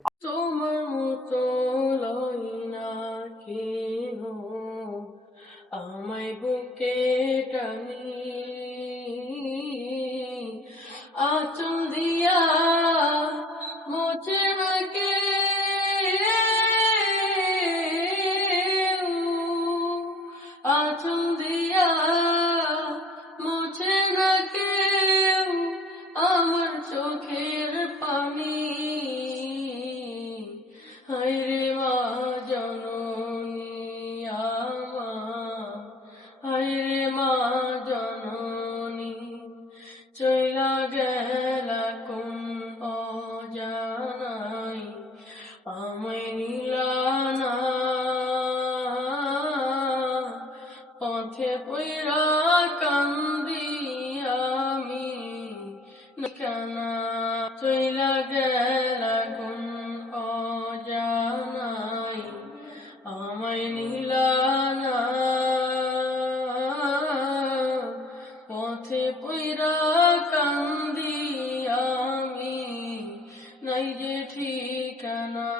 তোমার মতো লই না কেহ, আমায় বুকে টানি, আঁচল দিয়া মোছে না কেউ, আঁচল দিয়া মোছে না কেউ আমার চোখের পানি। হায়রে মা জননী আমার, হায়রে মা জননী, চইলা গেলা কোন অজানায়, আমায় নিলা না, পথে পইরা কান্দি আমি কেনা, চইলা গেলা কোন অজানায়, আমায় নিলা না, পথে পইরা কান্দি আমি নাই যে ঠিকানা।